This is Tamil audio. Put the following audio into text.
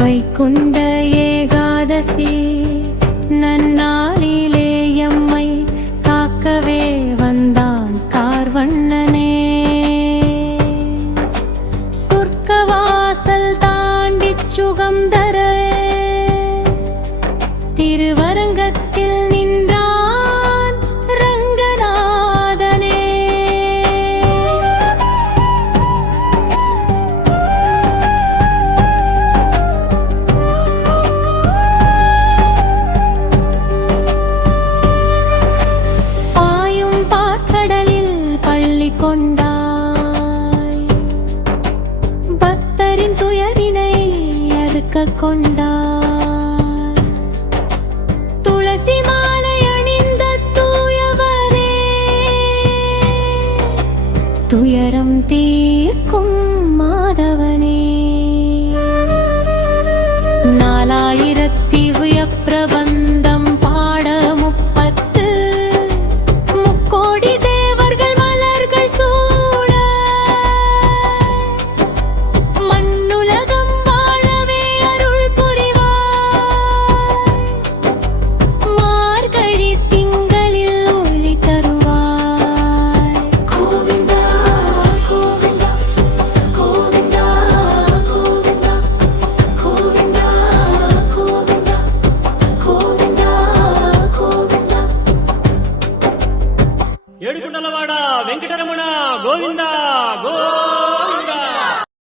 வைகுண்ட ஏகாதசி. நன்னாரிலே எம்மை காக்கவே வந்தான் கார்வண்ணனே. சொர்க்கவாசல் தாண்டிச் சுகம் அறுக்க கொண்டாய் துளசி மாலை அணிந்த தூயவரே துயரம் தீர்க்கும் மாதவனே. వెంకటరమణ గోవిందా గో